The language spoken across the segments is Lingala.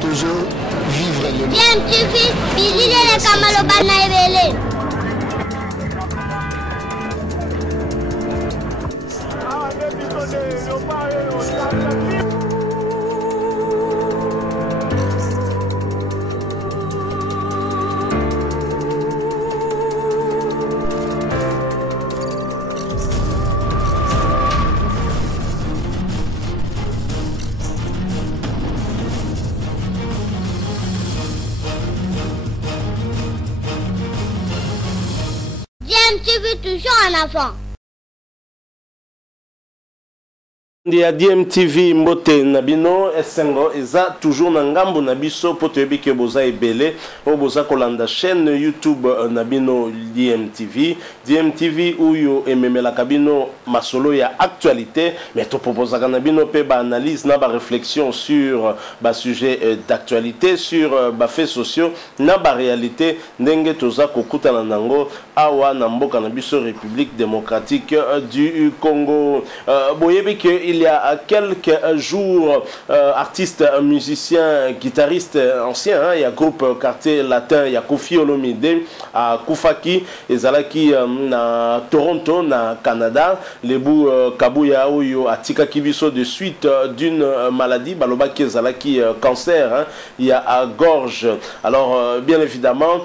toujours vivre le bien TV bilile le kamalo bana ebele TV toujours en avant. Dia DMTV mbote nabino esengo eza toujours na ngambo na biso po toyebi ke boza ebele o boza kolanda chaîne YouTube nabino DMTV uyo ememela kabino masolo ya actualité mais to proposaka nabino pe ba analyse na ba réflexion sur ba sujet d'actualité sur ba faits sociaux na ba réalité ndenge toza kokutana nango awa na mboka na biso République démocratique du Congo. Boyebi ke il y a quelques jours, artistes, musiciens, guitaristes anciens, il y a groupe Quartier Latin, il y a Kofi Olomide à Koufaki, et Zalaki na Toronto, na Canada, les bouts Kabuya Oyo à Tika Kibiso de suite d'une maladie, Balobaki Zalaki cancer, il y a à gorge. Alors, bien évidemment,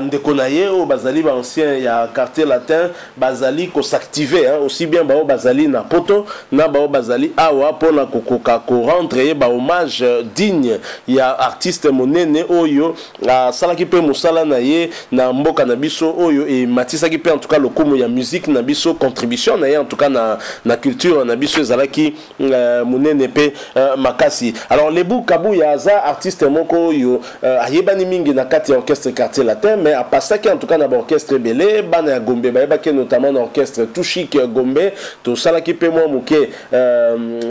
Ndekonaye ou Bazali ancien, il y a Quartier Latin, Bazali ko s'activer, aussi bien Bazali na poto, na Bazali awa pona kokoka ko rendre ba hommage digne ya artiste monene oyo la salaki pe musala na ye na mboka na biso oyo et matisaki pe en tout cas le kumu ya musique na biso contribution na ye en tout cas na culture na biso ezalaki monene pe makasi. Alors Lebu Kabuya za artiste moko oyo ayebani mingi na kati ya orchestre Quartier Latin mais a passaki en tout cas na orchestre belé bana ya Gombe ba yebaki notamment na orchestre Tushik Gombe to salaki pe mo muke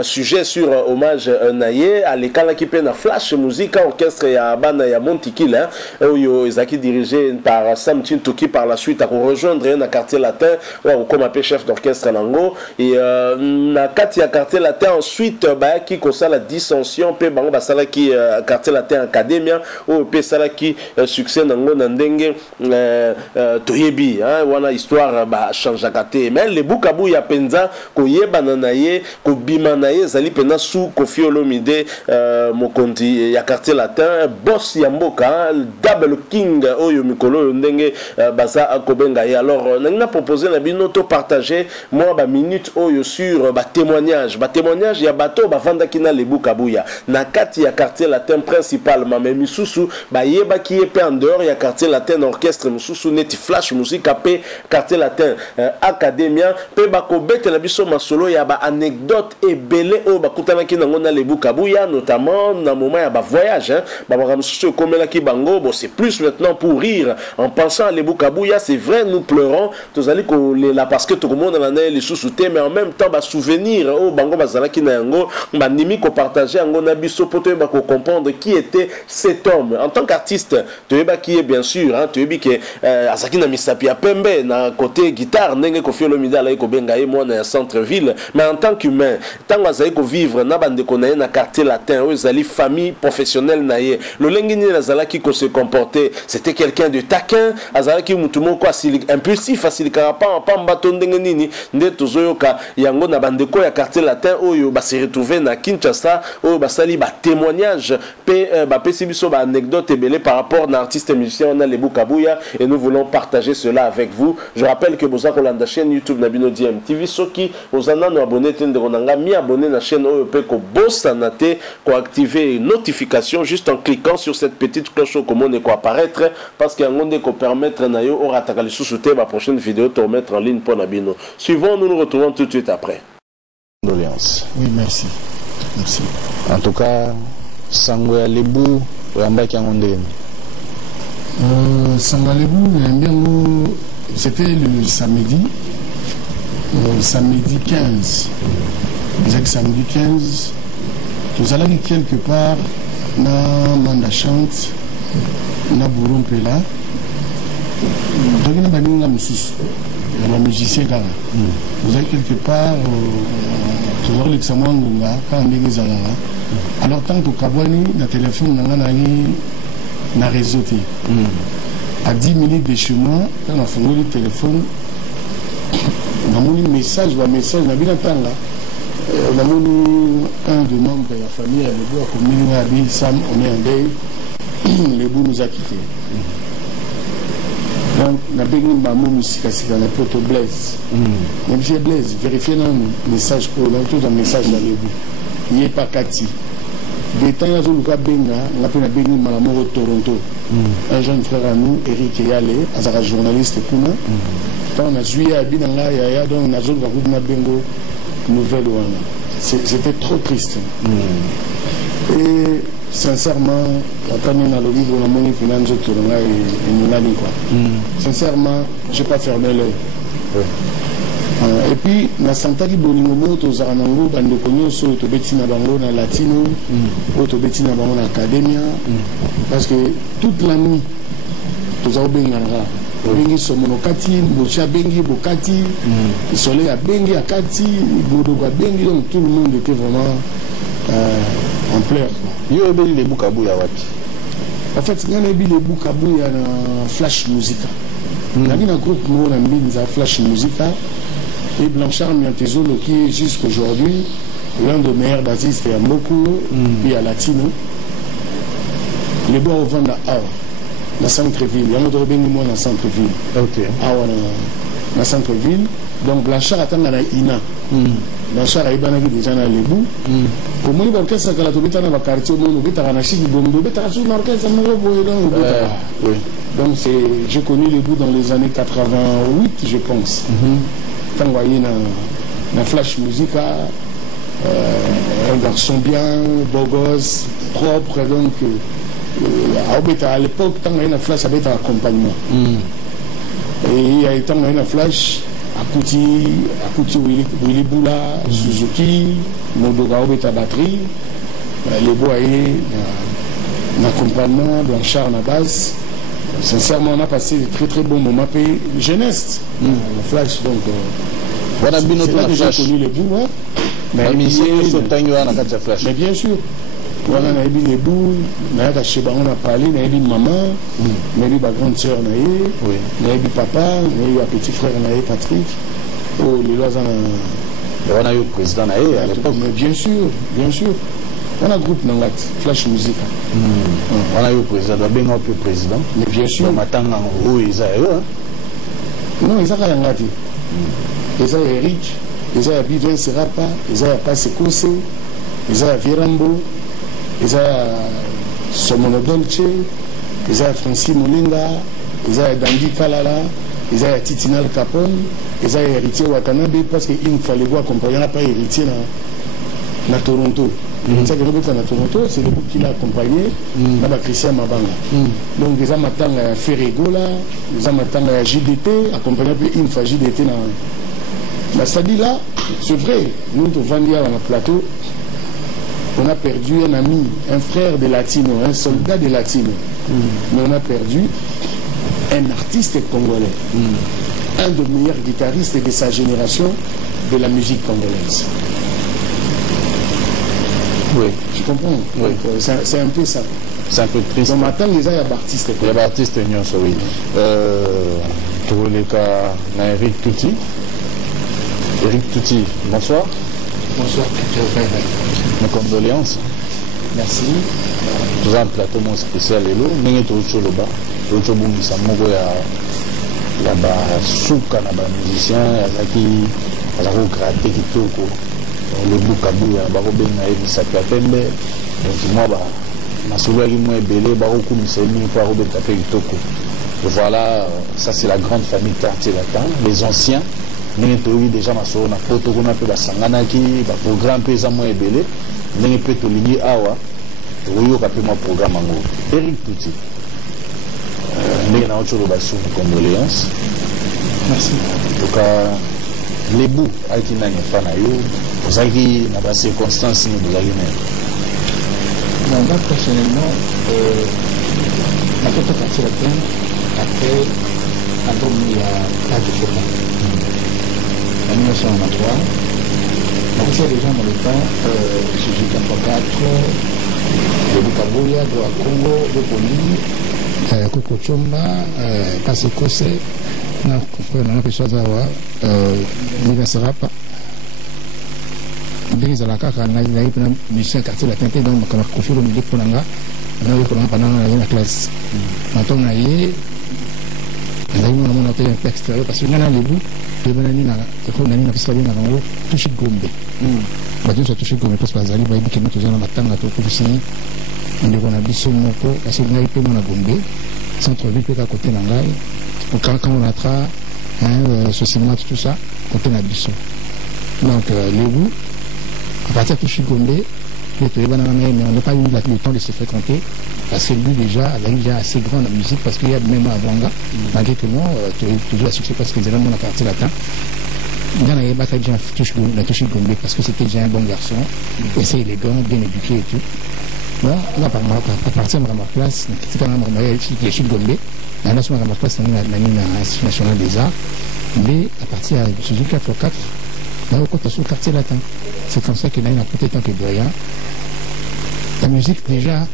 sujet sur hommage naye à l'école qui peine flash musique orchestre ya bana ya Montikila oyo ezaki dirigé par Sam Tintoki par la suite à rejoindre na Quartier Latin ou comme appelé chef d'orchestre nango et na kati ya Quartier Latin ensuite ba ki ko sala dissension pe bango ba sala ki Quartier Latin Academia ou pe sala ki succès nango na ndenge toyebi wana histoire ba change kate mais le bukabu ya penza ko yebana naye ko bimanaye zali pena sous Kofi Olomide mokonzi ya Quartier Latin boss ya mboka double king oyo mikolo ndenge baza akobenga et alors nanga proposer na bino to partager moi ba minute oyo sur ba témoignage ya bato ba vanda kina Lebu Kabuya na kati ya Quartier Latin principalement mais misusu ba yeba ki epe en dehors ya Quartier Latin orchestre misusu neti flash musique pe Quartier Latin Academia pe ba ko betela biso masolo ya ba anecdote et belé au bakutana ki nango na Lebu Kabuya notamment na moment ya ba voyage ba bakamsusu komela ki bango bon c'est plus maintenant pour rire en pensant à Lebu Kabuya c'est vrai nous pleurons tozali ko la parce que tout le monde na les sous-souté mais en même temps ba souvenir au bango bazala ki na yango ba nimi ko partager yango na biso poto ba ko comprendre qui était cet homme en tant qu'artiste toyeba qui est bien sûr toyebi ke azaki na misapi ya pembe na côté guitare ndenge Kofi Olomide ala ko benga ye mo na centre ville mais en tant qu'humain tant azali ko vivre na bande ko na na Quartier Latin ou zali famille professionnelle na ye le lengini azala ki ko se comporter c'était quelqu'un de taquin azala ki mutu moko impulsif facilika pa mbato ndenge nini nde tozoyoka yango na bande ko ya Quartier Latin oyo ba se retrouver na Kinshasa oyo basali ba témoignage pe ba pesi biso ba anecdote belé par rapport na artiste musicien na Lebu Kabuya et nous voulons partager cela avec vous. Je rappelle que boza kolanda chaîne YouTube na bino DMTV soki ozana no abonné tende konanga mi abonné na chaîne oyo pe ko bossa na te ko activer notification juste en cliquant sur cette petite cloche comme on est ko apparaître parce que ngonde ko permettre na yo orataka les sous-souté ma prochaine vidéo to mettre en ligne pour na bino. Suivons, nous nous retrouvons tout de suite après. Condoléances. Oui, merci. Merci. En tout cas, Sango ya Lebu oyambaki yango ndeni. Sango ya Lebu c'était le samedi. Samedi 15. Exact samedi 15. Nous allons quelque part na Manda Chante na Burumpela. Donc na baninga mususu. Un musicien kaka. Vous allez quelque part toujours l'examen ngunga quand ndenge zalala. Alors tant que Kabwani, na téléphone, na réseau. À 10 minutes de chez moi, quand on a fait le téléphone, on a mis un message, on a mis un de membres de la famille, à Lebou, à Komini, à Bill, Sam, on est en deuil, Lebou nous a quittés. Donc, on a béni maman musique, c'est un peu Blaise. Même si Blaise, vérifiez un message, on a tout un message dans Lebou. Il n'y a pas Kati. Des temps, il y a un béni maman au Toronto. Un jeune frère à nous, Eric Yale, un journaliste pour nous. On a joué à Binanga, donc on a joué à Bengo, nouvelle. C'était trop triste. Et sincèrement, sincèrement, je n'ai pas fermé l'œil. Et puis, na santaki bolingomo tozara nango bandeko so to betina bango na latino ou to betina bango na academia parce que toute la nuit tozao benganga bengi somono kati bocha bengi bokati soleil a bengi akati bodogo a bengi, donc tout le monde était vraiment en pleurs. Yo ebeli le bukabu ya wati. En fait, il y a les bukabu ya na Flash Musica. Il y a un groupe mo na mbinza Flash Musica. Et Blanchard Miantezolo qui est jusqu'aujourd'hui l'un des meilleurs artistes à Moko et à Latino. Les bois au vent à la centre-ville. Il y a un autre béni dans la centre-ville. Ok. Dans la centre-ville. Donc Blanchard attend à la INA. Blanchard a eu déjà dans les bouts. Pour moi, l'orchestre a été dans le quartier, donc j'ai connu les bouts dans les années 88, je pense. Quand vous voyez dans Flash Musica, un garçon bien, beau gosse, propre, donc à l'époque, quand il y a un Flash, avec un accompagnement. Et il y a été un Flash, Akuti Willy Boula, Suzuki, Modoga Obeta batterie, les boyers, l'accompagnement, Blanchard na base. Sincèrement, on a passé de très très bons moments. Jeunesse, le Flash, donc. Voilà, bien là que j'ai connu les bouts. Mais bien sûr, voilà, on a eu les bouts, on a parlé, on a eu maman, on a eu ma grande soeur, on a eu papa, on a eu un petit frère, on a eu Patrick. Oh, les lois, on a eu le président à l'époque. Mais bien sûr. On a un groupe Nangat, Flash Musica. On a eu le président, on a eu le président. Mais bien sûr. On attend où ils ont. Non, ils ont Yangati. Ils ont Eric, ils ont Bidouin Serapa, ils ont Passe Kose, ils ont Virambo, ils ont Somono Dolce, ils ont Francis Molinga, ils ont Dandy Kalala, ils ont Titinal Capone, ils ont héritier Watanabe parce qu'il ne fallait pas accompagner, pas héritier à Toronto. C'est que à Toronto, c'est le groupe qui l'a accompagné, Christian Mabanga. Donc, ils ont maintenant Ferregola, ils ont maintenant JDT, accompagné une fois JDT dans la Sadi là. C'est vrai, nous, au Vandia, dans le plateau, on a perdu un ami, un frère de Latino, un soldat de Latino. Mais on a perdu un artiste congolais, un des meilleurs guitaristes de sa génération de la musique congolaise. Oui. Tu comprends? Oui. C'est un peu ça. C'est un peu triste. Donc maintenant, il y a Baptiste. Il y a Baptiste Nyonso, oui. Pour les cas, Eric Touti. Eric Touti, bonsoir. Bonsoir, mes condoléances. Merci. Nous avons un plateau spécial et l'eau. Nous avons un choloba. Nous avons un souka na ba musicien qui a gratter kitoko. Le bukabu ya ba robenga ebisa pembe. Donc moi ba masolo ali moi belé ba ko misemi pour robeta pe kitoko. Voilà, ça c'est la grande famille quartier latin, les anciens. Nous avons déjà masolo na photo qu'on appelle la sanganaki, ba programme pe za moi belé. Nous avons peut lier awa. Nous avons un programme en gros. Eric Touti. Nous avons un condoléances. Merci. En tout cas, les bouts, qui n'ont pas vous avez dans des circonstances, vous avez moi, personnellement, la toute partie de la peine, après, quand il y a pas de chocolat. En 1993, Donc c'est déjà dans le temps, Suzuki 4, le Bukabuya, de Congo, de Poli, Koko Chomba, Kase Kose, on a fait chose à voir, Liga Sarapa. Ndenge la kaka na mission quartier latin te donc kama kofiro mi pour nga na ko na pendant la classe maintenant na yé na yé na te texte parce que ngana lebu te banani na ko nani na pisa bien na ngo touche gombe ba tout ça touche gombe parce que bazali ba yiki na tozana matanga to ko fisi ndeko na biso moko parce que ngai pe na gombe centre ville pe ka côté na ngai quand on a tra ce cinéma tout ça côté na biso donc lebu à partir de Chigombe, mais on n'a pas eu le temps de se fréquenter parce que lui déjà avait déjà assez grand la musique parce qu'il y a même avant là, malgré que non, toujours à succès parce que c'est vraiment la partie latin. Il y en a déjà la Chigombe parce que c'était déjà un bon garçon, assez élégant, bien éduqué et tout. Bon, là, à partir de ma place, c'est quand même un Chigombe, la nation de ma place, l'Institut national des arts, mais à partir de Suzuki 4x4, là, on compte sur le quartier latin. C'est comme ça qu'il a peut-être tant que de rien. La musique, déjà,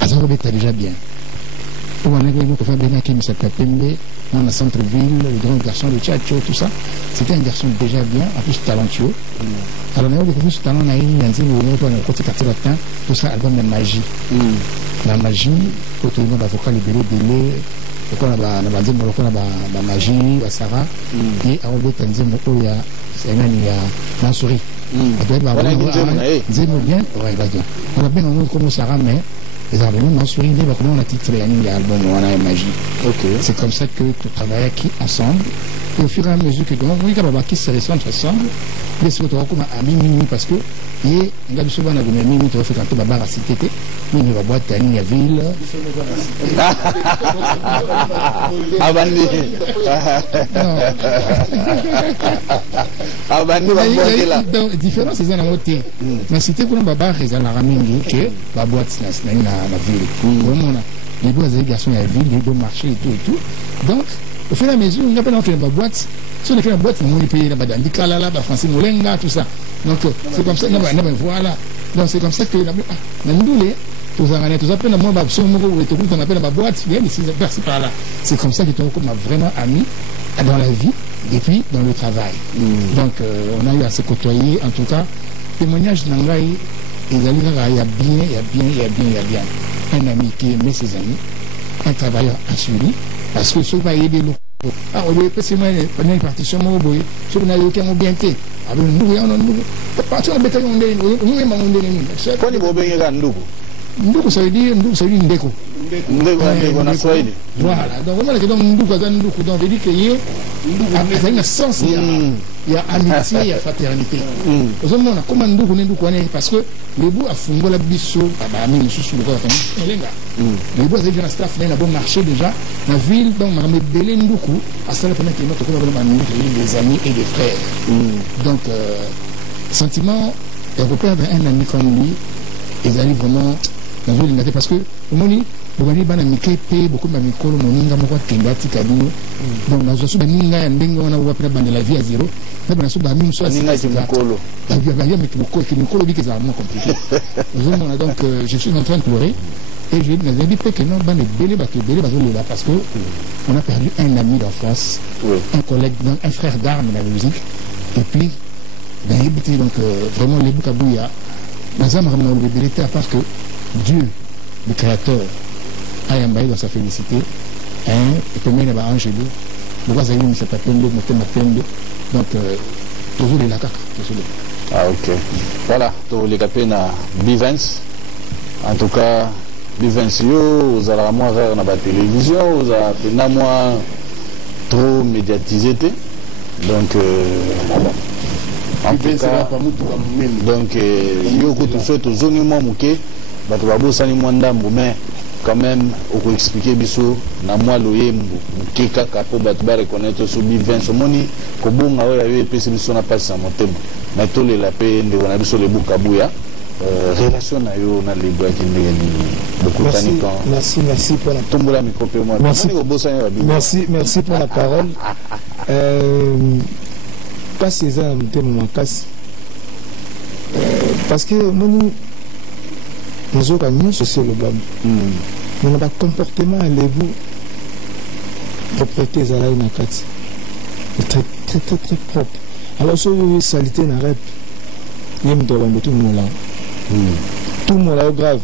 à Zarobet, déjà bien. Pour un événement que Fabien qui s'appelle Pembe, dans le centre-ville, le grand garçon, le tchatcho, tout ça, c'était un garçon déjà bien, en plus talentueux. Alors, on a découvert ce talent, on a eu un côté quartier latin, tout ça, album de magie. La magie, pour tout le monde, avocat, les bélés, on a magie, la Sarah, et à Robert, on a c'est un Nansuri. On a bien, on a bien comme Sarah, mais les albums Nansuri, on a titré l'album, on a une magie. C'est comme ça que tu travailles qui ensemble. Et au fur et à mesure que qui se ressemblent ensemble, les autres comme à Mimi parce que et il y a souvent des Mimi qui fait quand Baba a cité, Mimi va boîte à la ville. La différence c'est dans l'autre. Mais c'était pour Baba ils ont la ramine que la boîte dans la ville. Vraiment les beaux garçons à la ville, les beaux marchés et tout. Donc au fur et à mesure, il n'y a pas d'entrée dans la boîte. Si on a fait la boîte, on a payé la badandi kalala, la Francine Molenga, tout ça. Donc c'est comme ça, voilà. Donc c'est comme ça que c'est comme ça qu'ils sont vraiment amis dans la vie et puis dans le travail. Donc on a eu à se côtoyer, en tout cas, témoignage d'Angaï, il y a bien. Un ami qui aimait ses amis, un travailleur assuré. Parce que ce va aider le ah, on lui peut se mettre une partition au bout, ce qu'on a eu qu'un bien été. Avec nous, on partir en bétail, on est, nous, c'est quoi les bobés à nous? Nous, ça veut dire, nous, c'est une déco. Voilà, donc on va dire que nous, on veut dire qu'il y a un sens, il y a amitié, il y a fraternité. Nous on a commandé parce que le bout a fondé la biseau, à mis sous le corps, le bout a dit que la staff n'a pas marché déjà, la ville, donc on a mis belé Ndoukou, à cela pendant que notre gouvernement des amis et des frères. Donc, sentiment, européen d'un ami comme lui, ils arrivent vraiment dans une ligne parce que, au moment où on a mis beaucoup de micros, on a mis Kendati Kadou, donc on a reçu des ninga et des on a ouvert la vie à zéro. On a reçu des mines soit c'est la vie à avec beaucoup qui nous collent qui est vraiment compliqué. Donc je suis en train de pleurer et je me dis que non, ban est belé parce que on a perdu un ami d'enfance, un collègue, un frère d'armes dans la musique et puis donc vraiment les Boukabouya, dans un moment où il parce que Dieu, le Créateur, a emballé dans sa félicité, et puis il y a un ange, le roi Zayou, c'est pas Pembe, donc toujours les lacs. Ah ok. Voilà, tous les capés na Bivens. En tout cas, Bivens, vous allez à moi vers la télévision, vous allez moi trop médiatisé. Donc, en tout cas, donc, yo ko tout souhaite aux zoniments mouké. Mais quand même, on peut expliquer biso na moi loye mukeka kapo batba reconnaître so Bivens moni ko bonga oya yo epesi biso na passe na motema na to le lapé nde wana biso le Bukabuya relation na yo na le boya ki ndenge beaucoup tanikan. Merci pour la tombola micro pe moi. Merci pour la parole. passe les armes de casse. Parce que nous avons social le blâme. Nous avons un comportement à l'évo propriété à la nakati. Très très très très propre. Alors si vous salité na rep, il y a tout le monde là. Tout le monde là grave.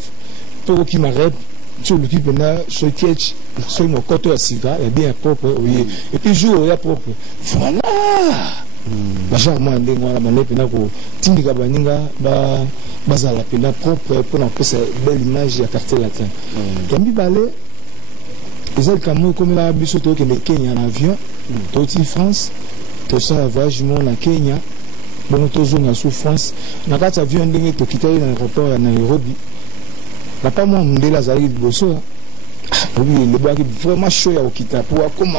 Pour qui m'a rep, tu le qui vient sur catch, sur mon côté à Siva, est bien propre, oui. Et puis jour il est propre. Voilà. Bachar moi ndenge wana bane pena ko tindika baninga bazala pena propre pour en faire belle image à quartier latin. Kambi balé ezali kamo comme la biso to ke Kenya en avion, to ti France, to ça voyage mon na Kenya, bon to zone en souffrance, na kati avion ndenge to kitali na aéroport ya Nairobi. Papa moi ndela zali boso. Oui, le bois est vraiment chaud à Okita. Pour comment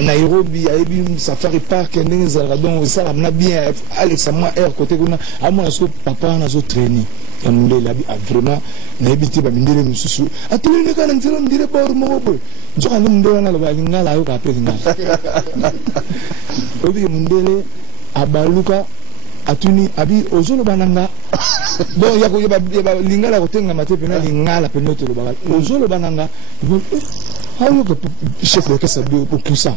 Nairobi, il y a eu Safari Park, donc ça l'a bien. Alex, à moi, air côté qu'on a, à moi, papa, on a traîné. Il a vraiment, il a habité à Mindele, nous sous. À tous les gars, on dirait pas au mot. Je crois que nous avons la Linga, là, au rappel. Obi Mindele, à Baluka, à Tuni, à Bi, aux Zolo Bananga. Donc il y a linga la côté ngama tepena linga la penote le bagal ozo le bananga le chef d'orchestre pour ça.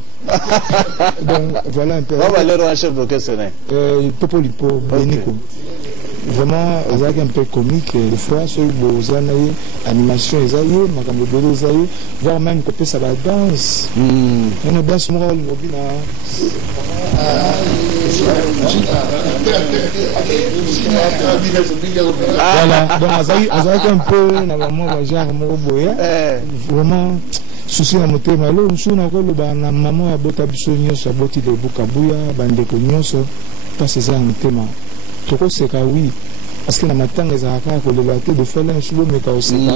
Donc voilà un peu on va leur un chef d'orchestre Popolipo Benico vraiment un peu comique des fois sur vos animation esaïe makambo belo esaïe voire même que ça va danse on a danse moral mobile voilà donc azaï un peu na maman genre moboya vraiment souci na motema lo nsuna ko lo ba na maman ya bota biso nyonso aboti le bukabuya bandeko nyonso parce que ça motema toko seka oui parce que na matanga za ka ko le laté de faire un subo meka au seka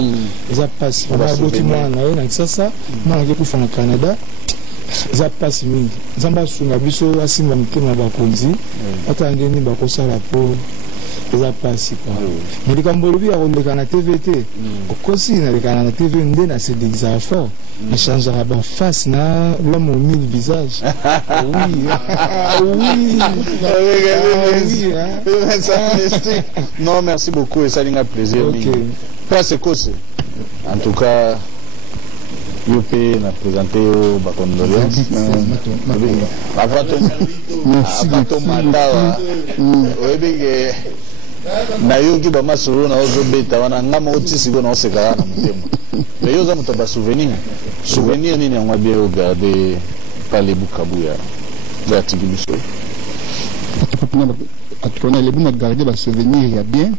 ça passe on a boti moi na na ça moi ke ku fana Canada ça passe mingi zamba sunga biso asimba motema ba konzi ata ngeni ba ko sala po ça passe quoi mais quand on le on le na TVT aussi na le na TV ndé na c'est des affaires on changera ba face na l'homme au mille visages oui non merci beaucoup et ça a plaisir passe cause en tout cas Yopé n'a présenté au Bacondoléances. Nayoki bama solo na ozo beta wana ngama otisi go na oseka na mutema. Mais yo za mutaba souvenir. Souvenir nini ngwa bien regarder par les Bukabuya. Za tigibiso. Atukona les buna garder ba souvenir ya bien.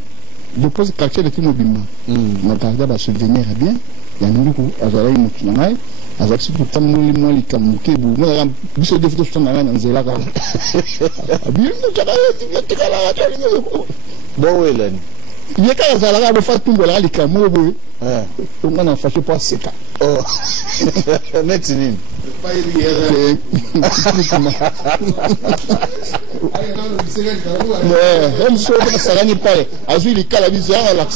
Je pose quartier de Timobima. Na garder ba souvenir ya bien. Ya ndiko azala mukina ngai. Azaki surtout tamuli moi li kamukebu. Moi biso de photo na na nzela ka. Bien tukala bon Hélène il y a quand ça là faire tout là les camo boy on a fâché pas seka oh maintenant pas on se ça n'est pas azui les calabis à la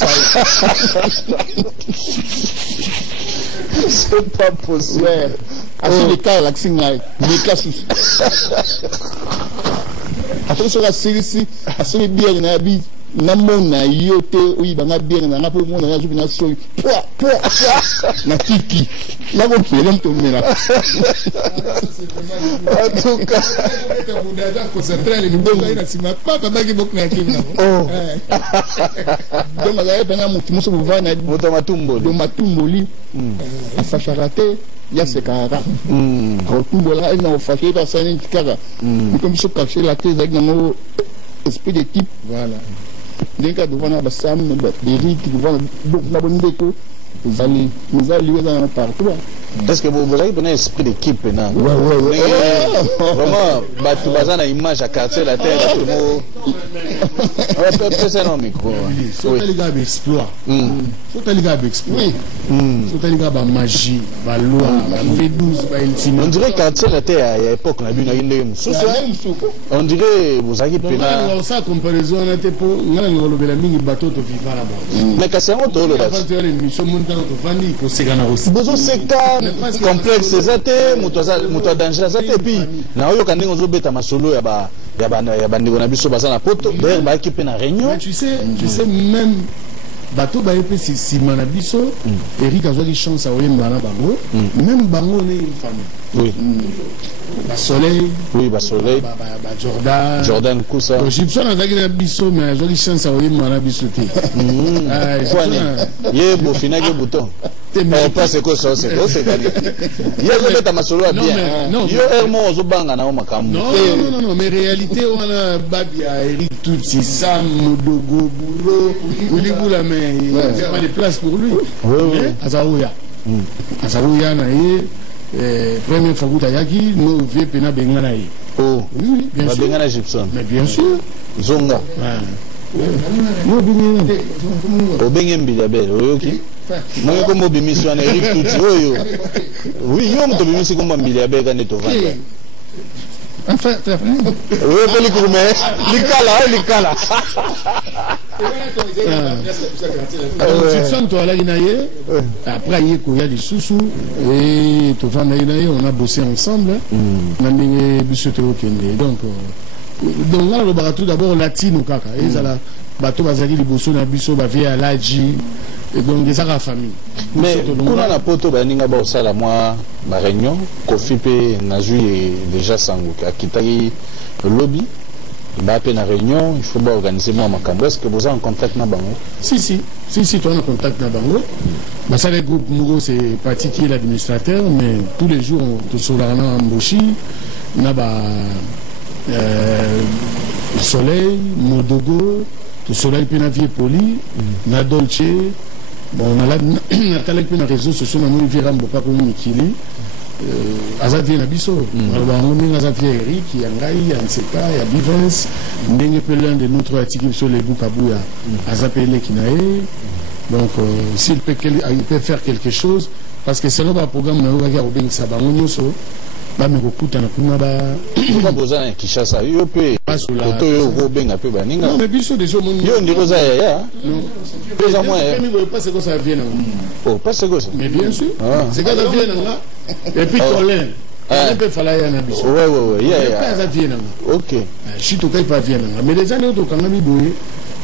c'est pas possible azui les calabis mais casus après ça la série à ce bien na bi na mona yote oui banga bien na po mona ya zubi na so na kiki la go pele mtomela en tout cas concentré les ndongo ina sima papa bagi bok na kimi na donc la banga mutu muso buvana moto matumbo do matumbo li afasha raté ya sekara matumbo la ina ofashe ta sani kaka comme ça cacher la tête avec nos esprit d'équipe voilà donc devant la Bassam Eric devant donc la bonne déco nous allons les partout est-ce que vous avez un esprit d'équipe là vraiment batu bazana image à quartier la tête tout le monde c'est non micro faut les gars exploit faut les gars exploit faut les gars ba magie ba loi ba V12 ba ultime on dirait quartier la tête à l'époque na bino yinde on dirait vous avez pena ça comparaison on était pour ngana ngolobela mingi bateau to vivre là-bas mais kasi ngo to lo la mission montant to vandi ko sekana aussi bozo seka complexe ezate moto danger azate puis na oyo kandengo zo beta masolo ya bandeko na biso baza na poto d'ailleurs ba équipe na réunion. Tu sais même bateau ba epé si manabiso Eric a eu chance à oyemba na bango même bango ne une famille. Oui. Soleil. Oui, Soleil. Jordan Koussa. Gibson a eu biso mais a eu chance à oyemba na biso te. Ye bo finage bouton. On passe quoi ça c'est quoi c'est gagné. Ye zo beta masolo bien. Yo ermo zo banga na o makambo. Non mais réalité on a babia Eric tout c'est Sam Modogo Bouro Willy Boula mais il n'y a pas de place pour lui. Azaouya na ye première fois que Yaki nous vieux pena bengana ye. Oh oui bien sûr. Bengana Gibson. Mais bien sûr. Zonga. Moi bengana. O bengem bilabel oyoki. Moi comme bimission na Eric tout oyo. Oui yo mto bimisi comme bilabel quand to vanda. Enfin, oui, Likala. Après, il y a des sous-sous et on a bossé ensemble. Donc là, le bateau d'abord latino kaka. Et ça là, bateau bazali liboso na biso ba via laji. Et donc des la famille. Mais on a la poto baninga ba osala moi ma réunion Kofi pe nazui déjà sango akitaki lobby ba pe na réunion il faut ba organiser moi makambo est-ce que vous êtes en contact na bango? Si toi en contact na bango. Bah ça les groupes Mouro c'est parti qui est l'administrateur mais tous les jours on te solana Mboshi na ba Soleil Modogo tout Soleil pe na Vie Poli na Dolce. Bon, on a la réseaux sociaux, on a mis Viram Bopa pour Mikili. Azavie Nabiso. Alors, on a mis Azavie Eric, il y a Ngai, il y a Nseka, il y a Bivens. N'est pas l'un de notre articles sur les Boukabouya. Azapele Kinae. Donc, s'il peut faire quelque chose, parce que c'est là le programme, on a eu Robin Sabangonio. Ba me kokuta na kuna ba ba boza na Kinshasa yo pe auto yo go benga pe ba ninga. Non mais biso déjà mon yo ndiko za ya non déjà moi mais pas c'est que ça vient là. Oh pas c'est que ça mais bien sûr c'est quand ça vient là et puis Colin on peut faire là na biso ouais ya pas ça vient là. OK si to kai pas vient là mais les années to kanga mi boye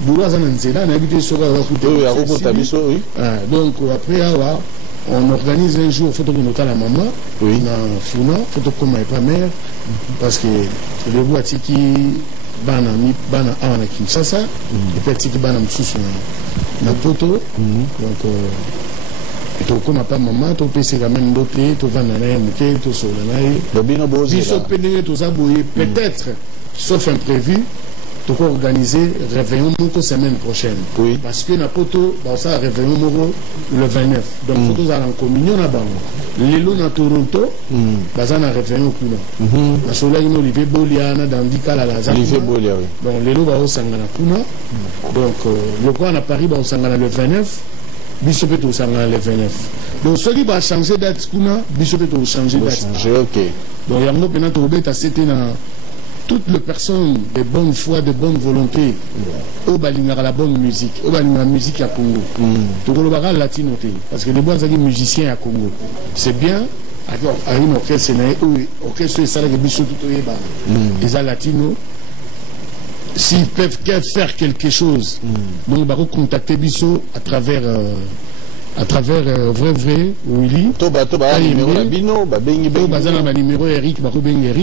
boura za na nzela na habité soka wa kuta oui à ko tabiso oui donc après on organise un jour photo de la maman oui na Funa photo comme pas mère parce que le bois tiki bana awana Kinshasa et puis tiki bana msusu na photo donc to comme pas maman to pese quand même doté to vana na mke to solana bobino bozi biso pene to zaboye peut-être sauf imprévu to organiser réveillon moko semaine prochaine oui parce que na poto ba ça réveillon moko le 29 donc photos à la communion na bango lelo na Toronto baza na réveillon kuna na Soleil no Olivier Boliana dans Dikala la Olivier Bolia oui donc lelo ba osangana kuna donc le coin à Paris ba osangana le 29 biso pe to osangana le 29 donc celui va changer date kuna biso pe to changer date OK donc yango pena to beta c'était na toutes les personnes de bonne foi, de bonne volonté, au balingara la bonne musique, au balingara la musique à Congo. Tout le monde latino parce que les bons musiciens à Congo, c'est bien. Avec une orchestre, orchestre ça les biso tout les latino. S'ils peuvent faire quelque chose, donc ils vont contacter biso à travers vrai Willy toba numéro na bino ba bengi bengi bazana ba numéro Eric ba ko benga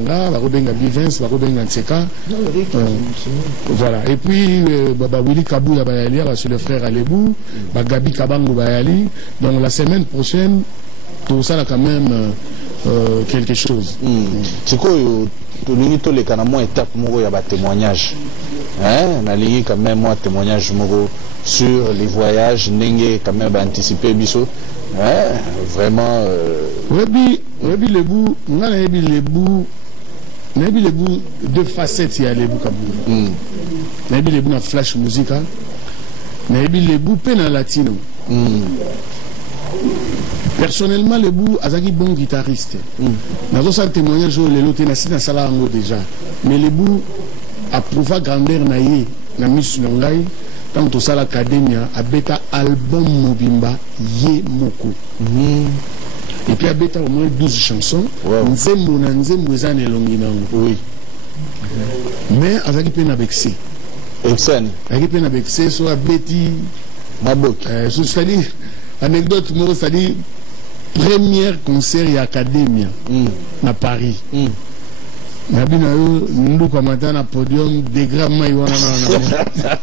nga ba ko benga Bivens ba ko benga Nseka voilà et puis ba Willy Kabouya ba yali ba sur le frère Alebou ba Gabi Kabango ba yali donc la semaine prochaine tout ça là quand même quelque chose c'est quoi to lingi to le kana mo étape moko ya ba témoignage na lingi quand même moi témoignage moko sur les voyages n'engé quand même anticiper biso vraiment Rebi le bout on a le bout deux facettes il y a les bouts kabou Rebi le bout na flash musique Rebi le bout pena latino personnellement le bout azaki bon guitariste nazo sa témoignage le loté na sina sala ngo déjà mais le bout a prouvé grandeur na ye na miss ngai tant que ça l'académia abeta album mobimba ye moko. Et puis abeta au moins 12 chansons. Nzembo na nzembo ezane longi nango. Oui. Mais avec peine avec C. Exane. Avec peine avec C soit Betty Mabok. C'est-à-dire anecdote moi c'est-à-dire premier concert à Academia à Paris. Nabina yo ndu kwa matana na podium de grand mai wana na.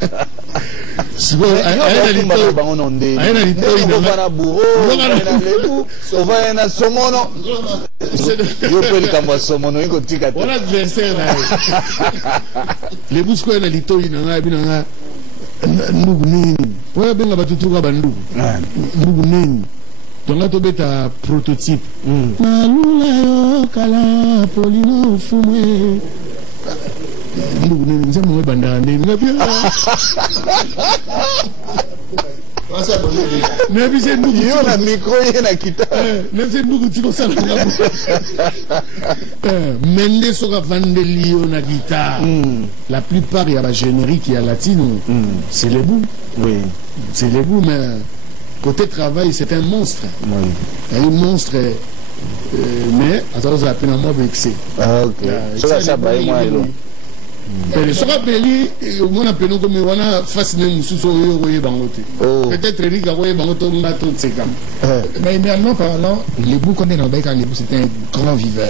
Sibo ayena lito ina buro na lebu sova na somono. Yo peli kamba somono iko tika. Wala adversaire na. Lebu sko na lito ina bina ndugu nini. Wewe benga batutuka bandugu. Ndugu nini. Donc là, tu as un prototype. Malula yo kala polino fumwe. Nous sommes bandane. Mais puis c'est nous qui on a micro et la guitare. Mais c'est nous qui ça. Mende soka vandelio na guitare. La plupart il y a la générique, il y a latino. C'est les bouts. Oui. C'est les bouts, mais côté travail, c'est un monstre. Oui. Un monstre, mais attends, ça a peine à moi vexé. Ah, ok. Ça, ça va, moi, Ce qu'on appelle, on appelle comme on a fasciné sous son bangote. Peut-être Eric a voyé bangote, on a tout ces gammes. Mais maintenant, parlant, les bouts qu'on est dans le bec, c'est un grand viveur.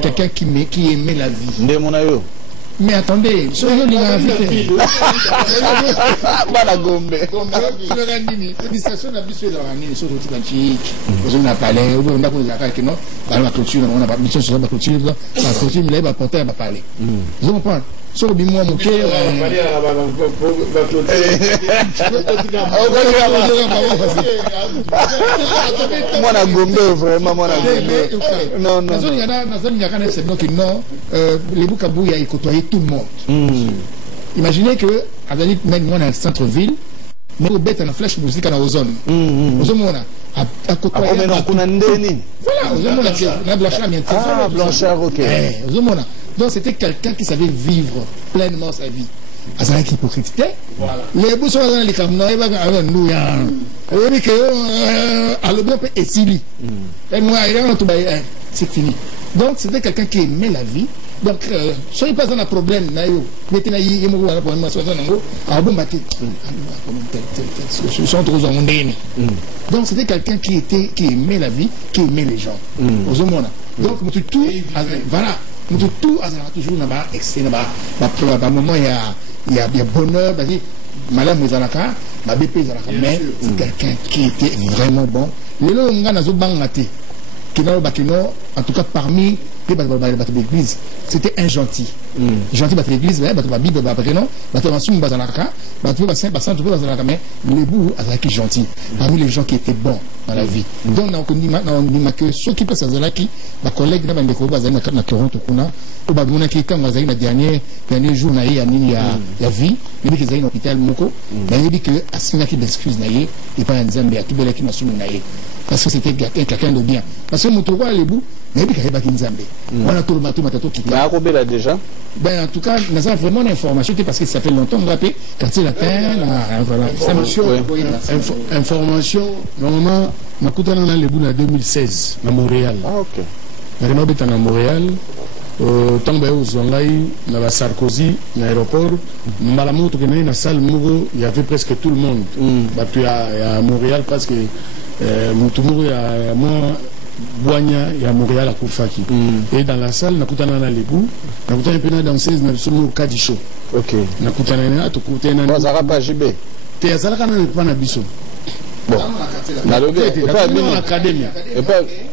Quelqu'un qui aimait la vie. Mais attendez, ce que je dis, Bala Gombe. L'administration n'a plus fait leur année, sur le petit on a parlé, on a posé la carte, non, la clôture, on a pas mis sur la clôture, mais là, va porter, elle va parler. Vous comprenez? Sur le moi, mon cœur. Moi, la Gombe, vraiment, moi, la Gombe. Non, non. Il y en a, c'est donc non, les Boukabou, il y a côtoyé tout le monde. Imaginez que, même moi, dans le centre-ville, mais au bête, en flèche musique à la ozone. Ozone, à côtoyer. Voilà, ozone, la Blanchard, bien sûr. Ah, Blanchard, ok. Ozone, donc c'était quelqu'un qui savait vivre pleinement sa vie. Azalaki hypocrite. Les bouts sont dans les camions, ils vont nous. Oui, que alors peut essili. Et moi, c'est fini. Donc c'était quelqu'un qui aimait la vie. Donc, soyez pas dans un problème. Donc c'était quelqu'un qui aimait la vie, qui aimait les gens. Donc tout, voilà. Tout toujours là-bas, excès là-bas. Moment il y a bonheur, madame Mozalaka, ma BP Zalaka, mais c'est quelqu'un qui était vraiment bon. Le lot on a nazo bangate, en tout cas parmi les bateaux d'église, c'était un gentil. Gentil bateau d'église, bateau de Bible, bateau non, bateau de Bazalaka, bateau de Saint-Bassin, tout Bazalaka, mais les bouts Azalaki gentil, parmi les gens qui étaient bons dans la vie. Donc on dit que ceux qui passent à Zalaki, ma collègue n'a pas de Bazalaka, na Toronto kuna, au Babona qui quand Bazalaki na dernier jour na ya vie, il dit que Zalaki hôpital moko, mais il dit que Asina qui d'excuse naïe, et pas un Zambé à tout bel qui n'a soumis naïe. Parce que c'était quelqu'un de bien. Parce que Moutouwa les bouts, mais il n'y a pas de Zambé. On a tout le matou qui là déjà. Ben, en tout cas, nous avons vraiment l'information parce que ça fait longtemps que nous avons quartier latin, information, normalement, nous avons les bouts en 2016 à Montréal. Ah, ok. Nous avons à Montréal, tant que nous avons à Sarkozy, à l'aéroport, nous avons dans la salle, il y avait presque tout le monde. À Montréal, parce que il y a moi. Boigna et à Montréal à Koufaki. Et dans la salle, nous avons les bouts, nous avons une danseuse, nous sommes au Kadicho. Ok. Nous avons à tout côté. Nous avons pas JB. Tu es à la Bisso. Bon. Nous avons l'académie.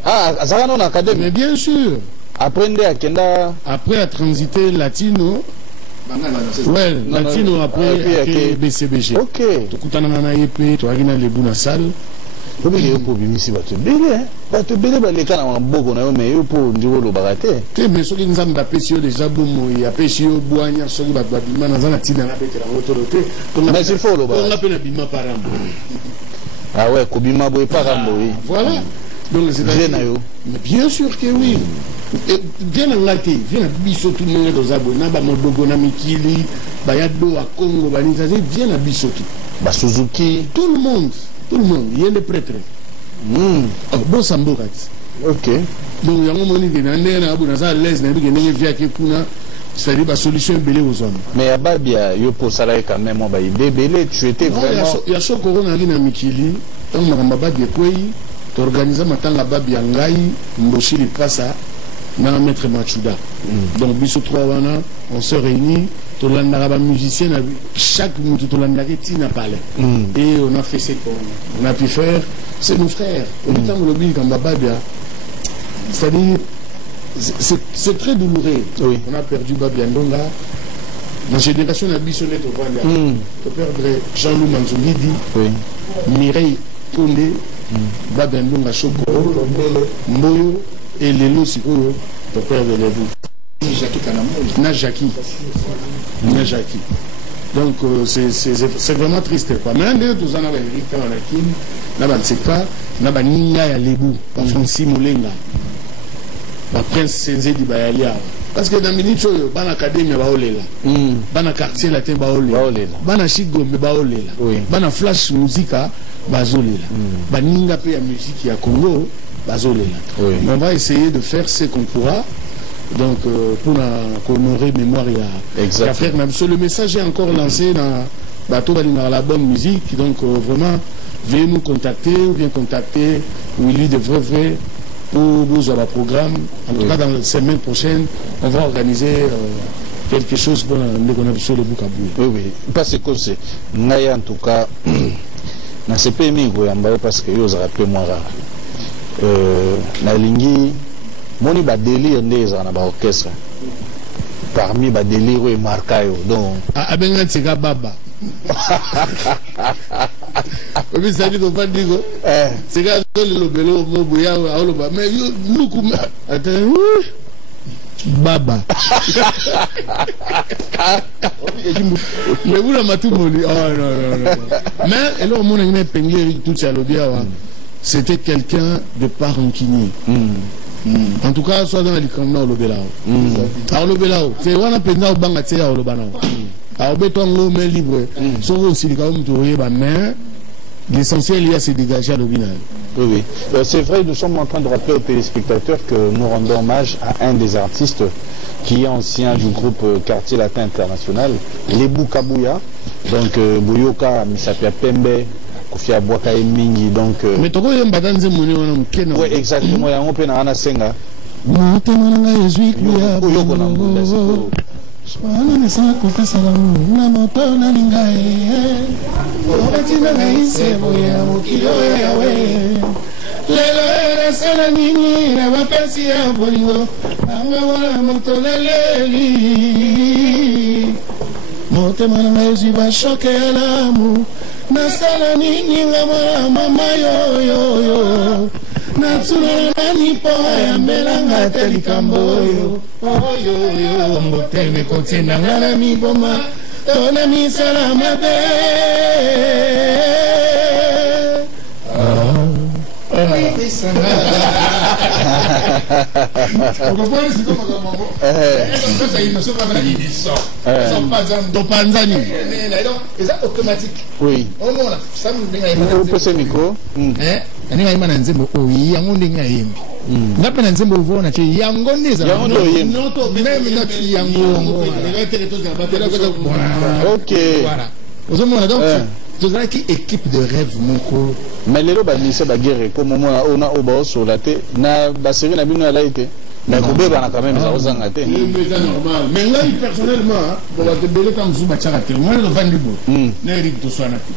Ah, Zara non académie. Mais bien sûr. Après à transiter latino. Ouais, latino après BCBG. Ok. Tu as les bouts dans la salle. Il y a un problème ici, tu es belé. Tu es belé, les cas en beaucoup, mais il faut dire le baraté. Mais ceux qui nous ont apprécié déjà, il y a apprécié au Boigna, ceux qui ont apprécié la autorité. Mais il faut le baraté. On l'appelle Bima Parambo. Ah ouais, Kobima Boy Parambo. Voilà. Donc c'est mais bien sûr que oui. Viens à Laté, viens à Bisso, tout le monde dans Abouna, Bamodogo, Namikili, Bayado à Congo, Banisa, vient à Bissoki. Suzuki. Tout le monde, il y a des prêtres. Bon Sambo. Ok. Donc, il y a un moment où il y a un l'aise, c'est-à-dire la solution est belée aux hommes. Mais à Babia, il y a quand même un belé, tu étais vraiment. Il y a ce corona qui est Mikili, on a un babia qui est organisé maintenant la Babia Ngai, Mboshi Passa, dans un maître Machuda. Donc, biso 3 ans, on se réunit, tout le monde musicien, chaque monde, tout le monde n'a pas et on a fait ce qu'on a pu faire. C'est nos frères. Au temps où le bill comme Babia, c'est-à-dire, c'est très douloureux. Oui. On a perdu Babia Ndonga. La génération a bissonné au Rwanda. On perdre Jean-Loup Manzoulidi, Mireille Kondé, Babia Ndonga Choko, Mboyo et Lelo Sikoyo. On perdre les vous. Najaki. Donc c'est vraiment triste. Mais nous tous en avons hérité en Akin, nous avons Nina Yalebu, Francis Moulenga, Prince Senze di Bayalia. Parce que dans le ministre, il y a l'académie, il y a le quartier latin, il y a le Chigo, il y a flash musique, il y a la musique à Congo. On va essayer de faire ce qu'on pourra. Donc, pour honorer mémoire, il y a frère Namso. Le message est encore lancé dans la bonne musique. Donc, vraiment, veuillez nous contacter ou bien contacter Willy de Vrai pour nous avoir un programme. En tout cas, dans la semaine prochaine, on va organiser quelque chose pour le sur le Boukabou. Oui, parce que c'est. En tout cas, dans ce pays, parce que vous avez moi rare. Nalingi. Moni ba délire ndé za na ba orchestre parmi ba délire et markayo donc abenga tsika baba obi sabi ko pandi ko tsika le belo mo boya alo ba mais luku attends baba mais vous la matu moni oh non mais et là mon ngi pengé tout ça lobia c'était quelqu'un de pas rancunier. En tout cas, soit dans les camps, au Belao. Alors, le Belao, c'est on a peine au Bangatea, au Banao. Alors, béton, l'eau, mais libre. Sauf aussi, mais l'essentiel, il y a se dégager à l'obinal. Oui. C'est vrai, nous sommes en train de rappeler aux téléspectateurs que nous rendons hommage à un des artistes qui est ancien du groupe Quartier Latin International, les Boukabouya. Donc, Bouyoka, Misapia Pembe. Kofia Boaka et Mingi, donc. Mais tu vois, il y a un badanze mouni, on a un kena. Oui, exactement, il y a un peu de senga. Nasala nini ngama mama yo yo yo natsuna nani po ya melanga telikambo yo yo yo mboteme kotina ngana mi boma tona mi salama be automatique. Oui. On peut se micro. Ok. Tout ça qui équipe de rêve mon co. Mais les lobes c'est la guerre comme moi on a au bas sur la tête na baseri na bino la été mais ko beba na quand même ça ozanga té mais normal mais là personnellement pour la débele comme Zuma Tcharaté moi le Vandibo na Eric to Swanate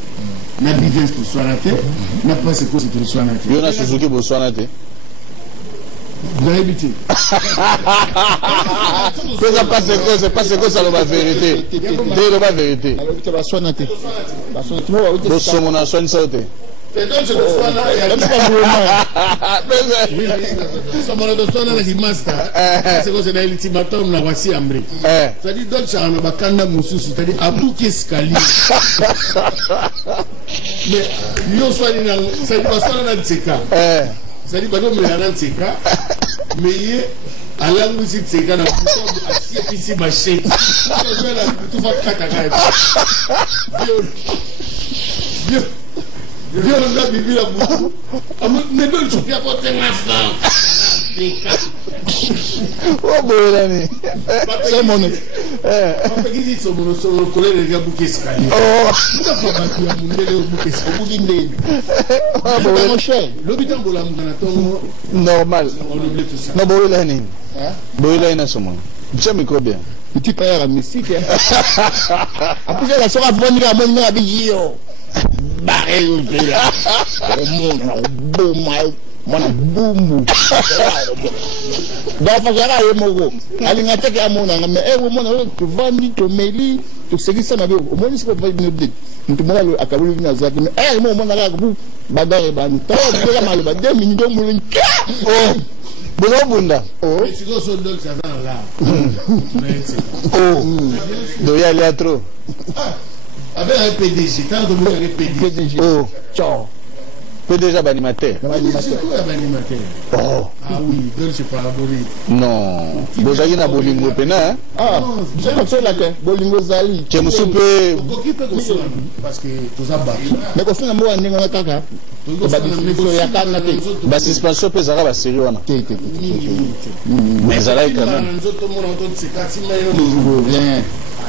na Bivens to Swanate na pas c'est quoi c'est to Swanate yo na Suzuki bo Swanate vous avez habité c'est pas ça la vérité c'est la vérité la Swanate bo somo na Swan sauté et donc c'est le Swanate c'est quoi c'est l'ultimatum na voici Amri c'est-à-dire donc ça on a bakanda mususu c'est-à-dire abouki escalier mais yo swani na c'est pas ça na tseka c'est-à-dire que nous mais Alors, vous êtes c'est quand on a ici ma chaise. Tout va catacar. Vieux, on a bibi la bouche. Mais non, je suis apporté ma femme. Oh, bon, l'année. C'est mon. Qui dit son collègue de Gabouké Scali. Oh, mon cher, l'hôpital de la Mouganaton. Normal. On oublie tout ça. Non, bon, l'année. Bon, l'année, c'est mon. Tu me crois bien. Petit père à la musique. Après, la soirée, vous venez à mon habillé. Barré, au monde, au boum, mwana bumbu donc fazala ye moko alinga teke amona mais eh mona to vandi to meli to sekisa mabe omoni siko va bino de mutu mona lo akabuli bina zaki mais eh mo mona ka bu bagare bani to ko malo ba 2 minutes do mulun oh bono bunda oh siko so dol ça là oh do ya le atro avec un PDG tant que vous avez PDG oh ciao déjà animateur. C'est quoi animateur? Oh. Ah oui, donc c'est pas aboli. Non. Bozali na bolingo pena. Ah, c'est la terre. Bolingo zali. Tu me soupe. Parce que tout ça bat. Mais quand on a moi n'enga kaka. Ba suspension pe zara ba série wana. Mais zala quand même.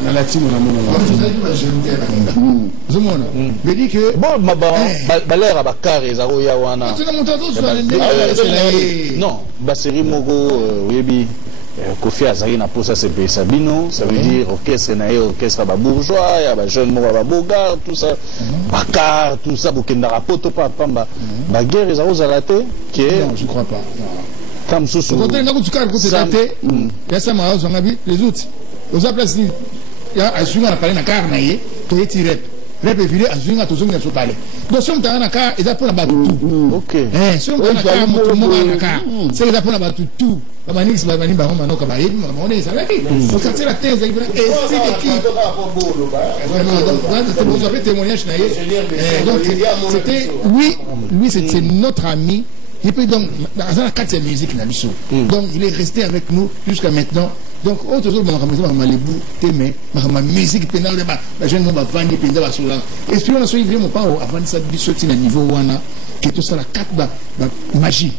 Na la team na mona. Zomona. Mais dit que bon ba l'air ba carré zaro ya wana. Non, ba série moko yebi Kofi Azari na posa c'est Sabino, ça veut dire orchestre na orchestre ba bourgeois, ya ba jeune moko ba bogar, tout ça. Bakar, tout ça bokenda rapoto pa pamba. Ba guerre zaro zalate qui est non, je crois pas. Comme sous. Quand on a tout cas côté daté, ya ça m'a les autres. Aux appels ya azunga na parler na car na ye to yeti rep rep vile azunga to zunga so parler donc si on t'a na car et ça pour la batu OK si on t'a na car mo na car c'est ça pour la batu tout ba manix ba mani ba on no ka ba yebi on est ça là donc c'est la thèse et c'est qui donc vous avez témoignage na ye donc c'était lui c'est notre ami. Et puis donc, dans la 4e musique, donc il est resté avec nous jusqu'à maintenant. Donc, autre chose, ma musique pénale, la jeune homme va vendre pénale à cela. Et puis, on a soigné vraiment pas avant de sortir à niveau wana, qui est tout ça la 4 magie.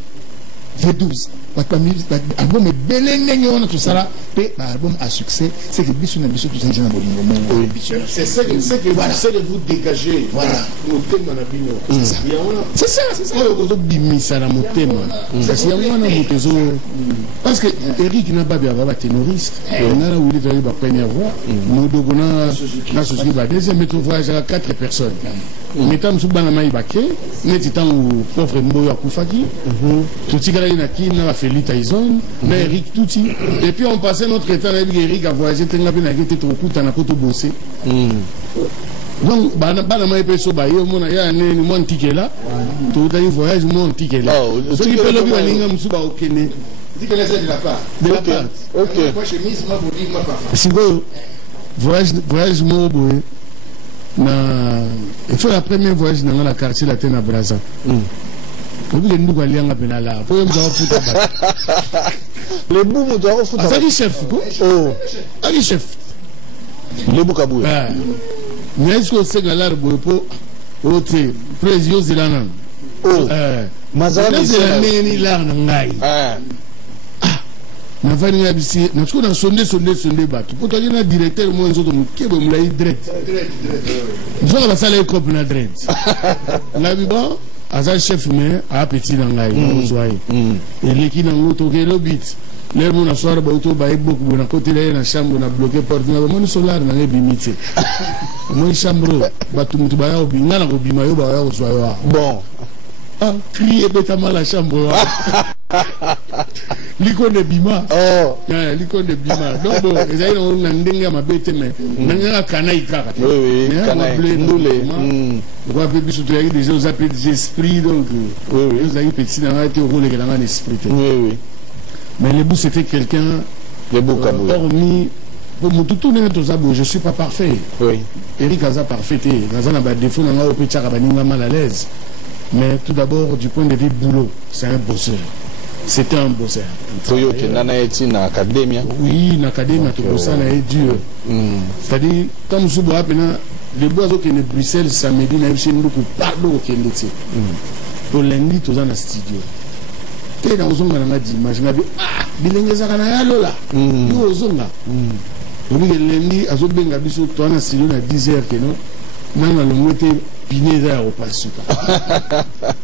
V12. L'album est bel et on a tout ça là. L'album a succès. C'est que Bissou n'a Bissou tout ça. C'est ça que voilà. C'est de vous dégager. Voilà. C'est ça. C'est ça. Parce que Eric n'a pas bien un ténoriste. On a là où il est la première voix. Nous devons associer la deuxième métro voyage à 4 personnes. Mettons sous Banama Ibake, nous étions pauvre Mboya Koufaki, tout ce qui a fait l'Itaïzon, mais Eric Touti. Et puis on passait notre temps avec Eric à voyager, il était trop court, on a pas tout bossé. Donc, Banama Ibake, il y a un ticket là, tout le voyage, mon ticket là. Ce qui peut le dire, c'est que au Kenya. Dis que c'est de la part. De la part. Ok. Moi, je mise ma boutique, ma part. C'est quoi? Voyage, mon boy. Il faut la première voyage dans la quartier la Tena Braza. Les boum doivent foutre. Ah, chef. Oh, allez chef. Les boukabou. Mais est-ce que c'est l'arbre pour autre précieux zélana? Oh, Mazara zélana ni l'arnangai. Na vani ya bisi na tuko na sonde batu pour toi na directeur mo nzoto mukebe mulai direct nzoka basala ekop na direct na biba aza chef mais a petit na ngai nzwai eleki na ngoto ke lo bit le mo na soir ba auto ba eboku na côté là na chambre na bloquer porte na mo solar na ngebimite mo chambre batu mutu ba ya obinga na obima yo ba ya ozwa bon crier bêtement la chambre. L'icône de Bima. Oh. L'icône de Bima. Donc, bon, ils ont un dingue à ma bête, mais n'a un canaille car. Oui, canaille. Nous les. On va faire bisous des gens appelés des esprits, donc. Oui, ils ont petit dans la théorie, les gars, un esprit. Oui, oui. Mais le bout, c'était quelqu'un. Le bout, hormis. Tout n'est pas ça, je ne suis pas parfait. Oui. Eric Aza parfait. Dans un défaut, on a un mal à l'aise. Mais tout d'abord, du point de vue boulot, c'est un bosseur. c'était un bosseur. Toyo Kenana est une académie. Oui, une académie, tout ça là est dur. C'est-à-dire, quand nous sommes à les bois qui sont de Bruxelles, samedi, nous avons beaucoup parlé au Kennedy. Pour lundi, tous dans le studio. Et dans le zone, on a dit, je me dis, ah, bilingue, ça va là. Nous, au zone là. On dit que lundi, à Zobé, on a dit, toi, on a studio à 10h, que non. Nous, on a le mot piné au passe.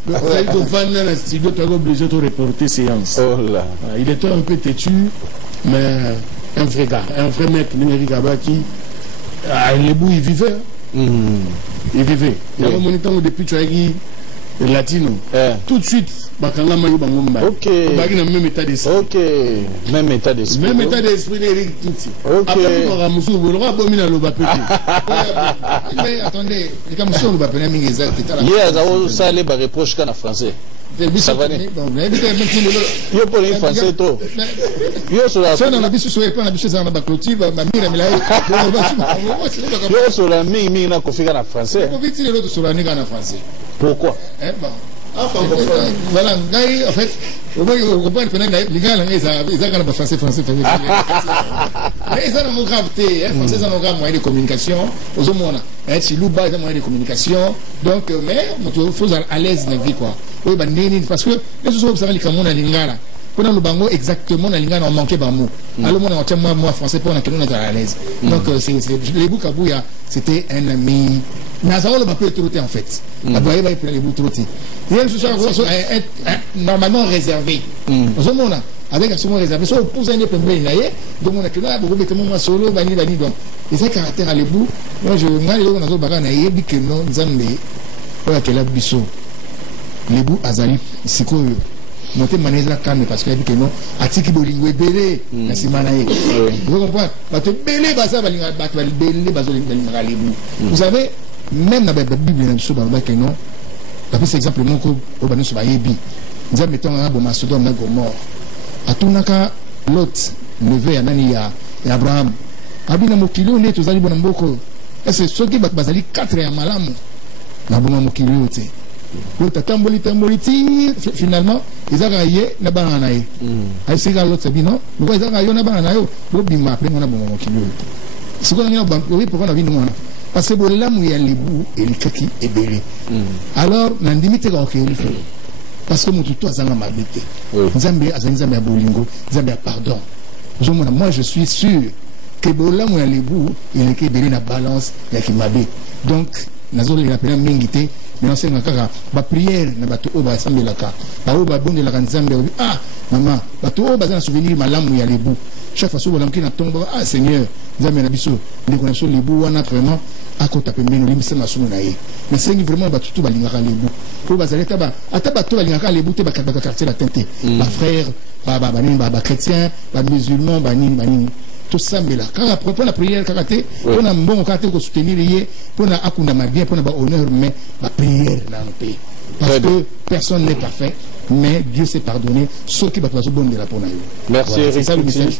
Donc, on va dans le studio, tu es obligé de reporter séance. Il était un peu têtu, mais un vrai gars, un vrai mec, numérique là-bas qui, les bouts, il vivait. Il vivait. Il y a un moment depuis tu as dit latino. Tout de suite, Bakanga Mayo Bangomba. Ok. Même état d'esprit. Ok. Même état d'esprit. Même état d'esprit, Eric Touti. Ok. Après, on va Moussou, on va bomber le Bapé. Mais attendez, les Kamoussou, on va peine à Mingeza. Hier, ça allait reproche qu'en français. Ça va aller. Yo pour les français trop. Yo sur la. Ça on a vu sur les plans, on a vu sur la baclotive, ma mire mais là. Yo sur la mi na configure en français. Pourquoi vite les autres sur la nègre en français? Pourquoi? Voilà, en fait, on comprend que les gars, ils ont français. Mais ils ont une gravité, français, ils ont un grand moyen de communication. Aux hommes, si l'ouba, ils ont un moyen de communication. Donc, mais, il faut être à l'aise dans la vie, quoi. Oui, parce que les autres, vous savez, les Camerounais, les Lingala. Pendant le bango, exactement, les Lingala ont manqué par mot. Alors, moi, français, pour qu'on est à l'aise. Donc, les Boukabouya, c'était un ami. Nazaro le peut trotter en fait. Aboye va les bouts trotter. Normalement réservé. Avec un second réservé. Soit pour un peu de naïe, donc on a que là, beaucoup de moi solo, bani. Donc, et ça caractère à l'ébout. Moi, je m'en ai dans un bagan naïe, que non, Zambé, voilà qu'elle a bisso. L'ébout Azali, c'est quoi? Monter manège la canne parce qu'elle dit que non, Atiki Bolingo belé, la simanaïe. Vous comprenez? Parce que belé, ça va belé, vous savez, même dans la Bible, d'après cet exemple, mon coup, au Banou Sobayebi, nous avons mis un bon mastodon, un mort. À tout naka, l'autre, neveu, Anani, et Abraham. Abina Mokilo, on est tous allés bon boko. Et c'est ce qui va basali 4 et à Malam. N'a bon Mokilo, tu sais. L'autre, tamboli, finalement, ils ont gagné, n'a pas un aïe. Aïe, l'autre, c'est bien, non? Ils ont gagné, n'a pas un aïe. L'autre, il m'a appelé, on a bon Mokilo. C'est quoi, on a pourquoi on a vu nous? Parce que là où il y a les bouts et les kaki et belé. Alors, on a limité quand on fait. Parce que mon tuto a zanga mabité. Zambé a zanga bolingo, Zambé a pardon. Moi, je suis sûr que là où il y a les bouts et les kaki belé la balance, il y a qui mabé. Donc, nous avons appelé mingité, mais on sait que la prière n'a pas tout au bas Zambé la ka. Pas au bas bon de la Zambé. Ah, maman, pas tout au bas un souvenir malam où il y a les bouts. Chaque fois que vous avez tombe, ah Seigneur, nous avons les connaissances les bouts, on a vraiment à côté de nous, mais c'est vraiment tout les bouts. Pour basaler taba, ataba tout les bouts, t'es quartier la tente. Ma frère, bah chrétien, bah musulman, bah tout ça, mais là, quand pour la prière, on a un bon quartier pour soutenir les, pour la akunda bien, pour la honneur, mais la prière dans le pays. Parce que personne n'est parfait. Mais Dieu s'est pardonné, ceux qui battent la bonne de la pour nous. Merci, voilà, c'est ça le message.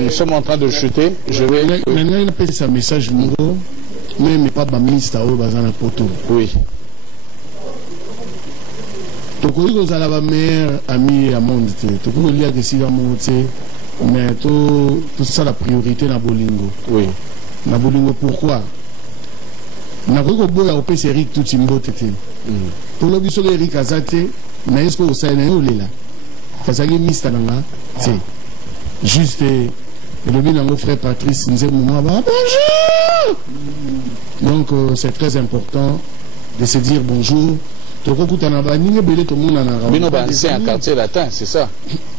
Nous sommes en train de chuter. Je vais. Maintenant, il a passé sa message, mais pas de ministre à Bazan à Poto. Oui. Donc, vous avez la meilleure amie à monde. Donc, vous avez des signes à monde, mais tout ça, la priorité dans Bolingo. Oui. Dans Bolingo, pourquoi? Na ko bo ya opé Eric tout timbo tete. Pour le biso Eric Azate, na est-ce que vous savez où il est là? Parce que mista nanga, c'est juste le bien mon frère Patrice nous aime moi bonjour. Donc c'est très important de se dire bonjour. Tout le monde a ancien quartier latin, c'est ça?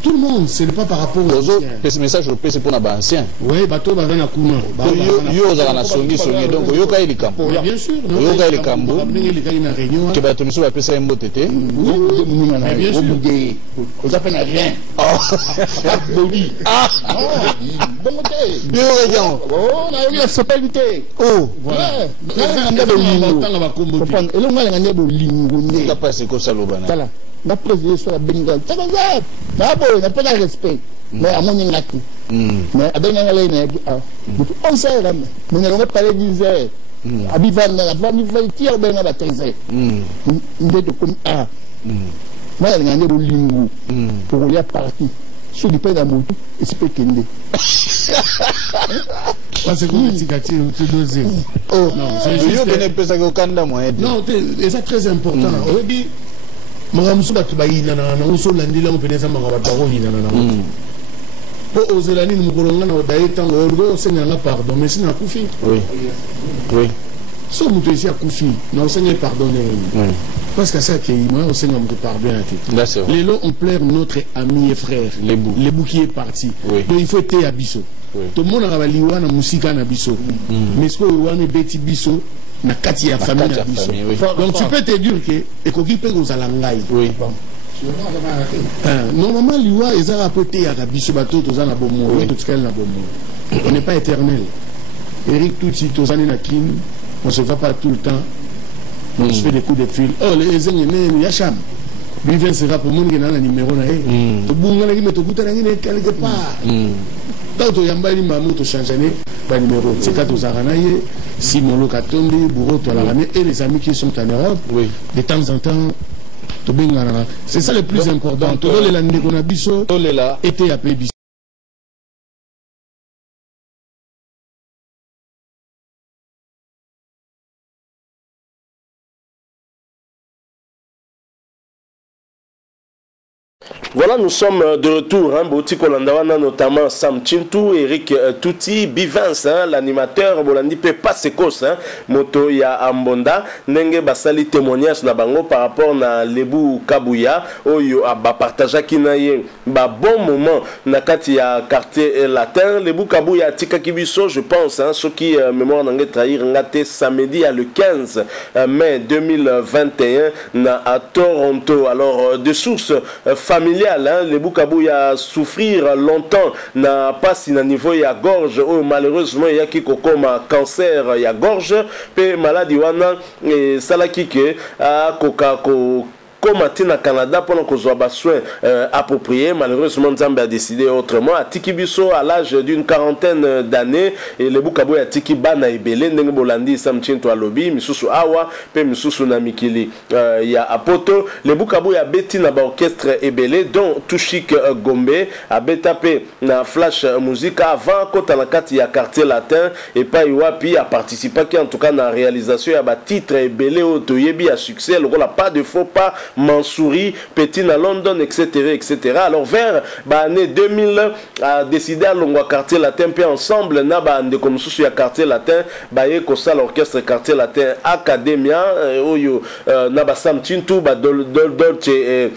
Tout le monde, ce n'est pas par rapport aux autres. Ce message, c'est pour les anciens. Oui, bateau, bah, dans Kuna. Yo, ça va sonner, donc, yo, quand il est campo. Bien sûr. Yo, quand il est campo. Que va te mettre à un mot tété. Oui, bien sûr. Vous appelez rien. Boli. Ah! Bon, yo, regarde. Oh, on a eu la sopalité. Oh, voilà. n'a pas ce que ça l'obana. Voilà. La présidente sur la Bengal. Ça va, ça n'a pas de respect. Mais à mon ingati. Mais à Bengal, on sait, mais on va parler d'Israël. À Bivan, la vanne, il va tirer Bengal à Tenzé. moi il ngande bolingo pour aller parti sur du pain d'amour et c'est pas kende parce que tu gâtes tu doses oh non c'est juste que ne peut ça que kanda moyen non c'est très important on dit maramsu batu bayina na uso landila mo peneza mangaba bako yina na po ozelani ni mukolonga na odaye tango orgo senga nga pardon mais sina kufi oui so muto esi akufi na osenga pardonner parce que ça qui moi osenga muto pardonner les lots on plaire notre ami et frère les bouts qui est parti donc il faut être à biso tout le monde a liwa na musika na biso mais ce que wana beti biso na kati ya famille na biso donc tu peux te dire que ekoki pe kozala ngai normalement liwa ezala poté ya biso bato tozana bomo to tskala na bomo on n'est pas éternel. Eric Touti tozani na kin on se va pas tout le temps on se fait des coups de fil oh les ennemis yacham lui vient sera pour mon na numéro na e to bunga na kimeto kutana ngine quelque part tant yambali mamu to changer pas numéro c'est quand tozara na ye Simon Katombi Bourreau to la ramé et les amis qui sont en Europe de temps en temps to bengana c'est ça le plus important to les lande qu'on a biso to les là était à biso. Voilà, nous sommes de retour. Bouti Kolandawana, notamment Sam Chintou, Eric Touti, Bivance, l'animateur, Bolandi Pepa Sekos, Moto ya Ambonda, Nenge Basali témoignage na bango par rapport na Lebu Kabuya, Oyo Aba partageaki kinaye, ba bon moment na kati ya quartier latin, Lebu Kabuya Tika Kibiso, je pense, ce qui mémoire n'ange trahir ngate samedi à le 15 mai 2021 à Toronto. Alors, de sources familiales, les Boukabouya souffrir longtemps n'a pas si na niveau ya gorge ou malheureusement il y a qui comme cancer ya gorge pe maladie wana et salaki que a kokako comme au Canada pendant qu'on soit soin approprié. Malheureusement Nzambe a décidé autrement. À Tiki Biso à l'âge d'une quarantaine d'années et le Boukabou à Tiki Bana Ebele Ndenge Bolandi Samchin to Alobi Misusu Awa pe Misusu na Mikili ya Apoto le Boukabou ya Beti na ba orchestre Ebele dont Tushik Gombe a Betape na Flash Musique avant kota na kati ya quartier latin et pas Iwapi a participé en tout cas na réalisation ya ba titre Ebele au Toyebi à succès le rôle pas de faux pas Mansouri, Petit à London, etc., etc. Alors vers l'année 2000, a décidé à Longwa quartier latin, puis ensemble, na bande comme sous ya quartier latin, baye kosa l'orchestre quartier latin Academia, oyo na ba Sam Chintou, ba Dolce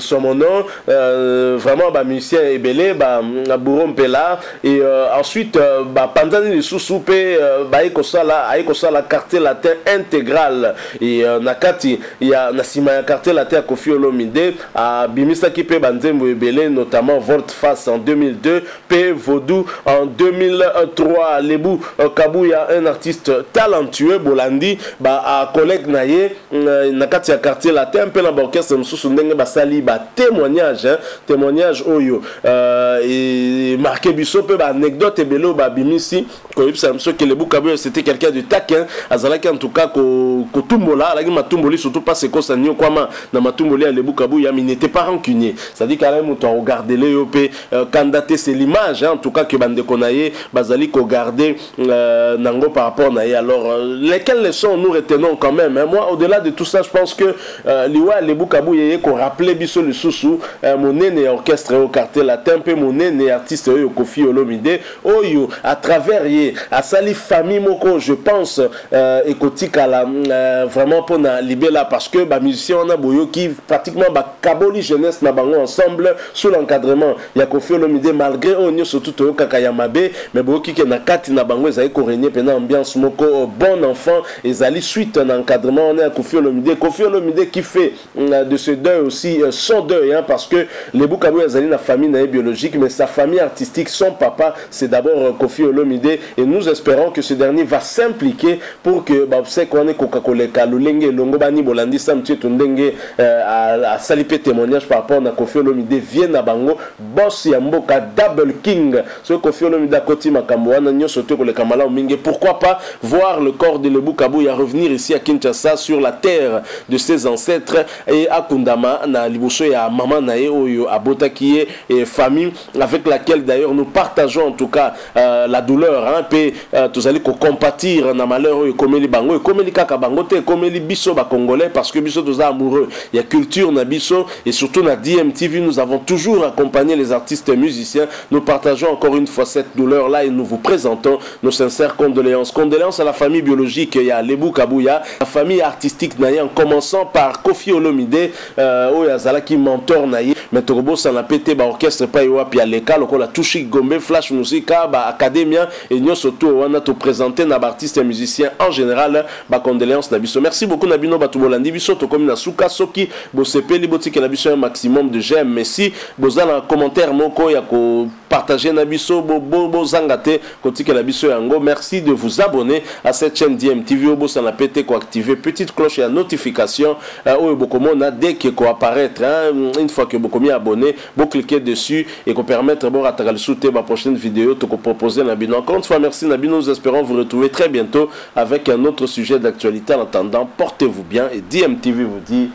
Somono, vraiment ba musicien Ebele, ba Bourreau Mpela, et ensuite ba Panzani les sous-soupe, baye kosa la quartier latin intégral, et nakati il y a Nasima quartier la terre Kofi Olomide à Bimisa qui peut Banzembo Ebele notamment Volte-Face en 2002 P Vaudou en 2003 Lebu Kabuya un artiste talentueux Bolandi ba a collègue naye nakati ya quartier la terre pe na orchestre msusu ndenge basali ba témoignage oyo et marqué biso pe ba anecdote ebele ba bimisi ko yipsa mso que Lebu Kabuya c'était quelqu'un de taquin azalaki en tout cas ko tumbola la matumboli surtout pas c'est ça ni kwama na matumboli ya Lebu Kabuya mais n'était pas rancunier c'est-à-dire quand même on regarder les op candidaté c'est l'image en tout cas que bande konaye bazali ko garder nango par rapport naye alors lesquelles leçons nous retenons quand même moi au-delà de tout ça je pense que liwa Lebu Kabuya ko rappeler biso le sousou monene orchestre au quartier latin pe monene artiste oyo Kofi Olomide oyo à travers ye à sali famille moko je pense écotique à la vraiment pour na libéla parce que ba musicien on a boyo qui pratiquement ba kaboli jeunesse na bango ensemble sous l'encadrement ya Kofi Olomide malgré onyo surtout to kaka ya mabe mais boyo ki na kati na bango ezali ko régner pendant ambiance moko bon enfant ezali suite un encadrement on a Kofi Olomide qui fait de ce deuil aussi son deuil hein, parce que les Boukabou ezali na famille na biologique mais sa famille artistique son papa c'est d'abord Kofi Olomide et nous espérons que ce dernier va s'impliquer pour que ba c'est qu'on est Coca-Cola Kalulenge Longo Bani Bolandi Sam Tchetunde ndenge à salipé témoignage par rapport à Koffi Olomide vient na bango boss ya mboka Double King so Koffi Olomide koti makambo wana nyoso to le kamala mingi. Pourquoi pas voir le corps de Lebou Kabouya revenir ici à Kinshasa sur la terre de ses ancêtres et à Kundama na liboso ya maman nae oyo abota qui est famille avec laquelle d'ailleurs nous partageons en tout cas la douleur hein pe tous allez compatir na malheur oyo komeli bango et komeli kaka bango te komeli biso ba congolais parce que biso tous amoureux il y a culture na biso et surtout na DMTV nous avons toujours accompagné les artistes et musiciens. Nous partageons encore une fois cette douleur là et nous vous présentons nos sincères condoléances à la famille biologique il y a Lebou Kabouya, la famille artistique naye en commençant par Koffi Olomide oyo azalaki mentor naye mais Torobo ça n'a pété ba orchestre pa yo puis à l'école ko la touchi Gombe Flash Musica ba academia et nous surtout on a tout présenté na artistes et musiciens en général ba condoléances na biso. Merci beaucoup Nabino Batubolandi biso to comme na suka soki bo sepeli botiki na biso un maximum de j'aime. Mais si vous avez un commentaire moko ya ko partager na biso bo zangate kotiki la biso yango. Merci de vous abonner à cette chaîne DMTV bo ça n'a pété ko activer petite cloche et la notification oyo bokomona dès que ko apparaître une fois que bokomi abonné bo cliquer dessus et ko permettre bo rataka le souter ma prochaine vidéo to ko proposer Nabino. Encore une fois merci Nabino, nous espérons vous retrouver très bientôt avec un autre sujet d'actualité. En attendant, portez-vous bien et DMTV vous dit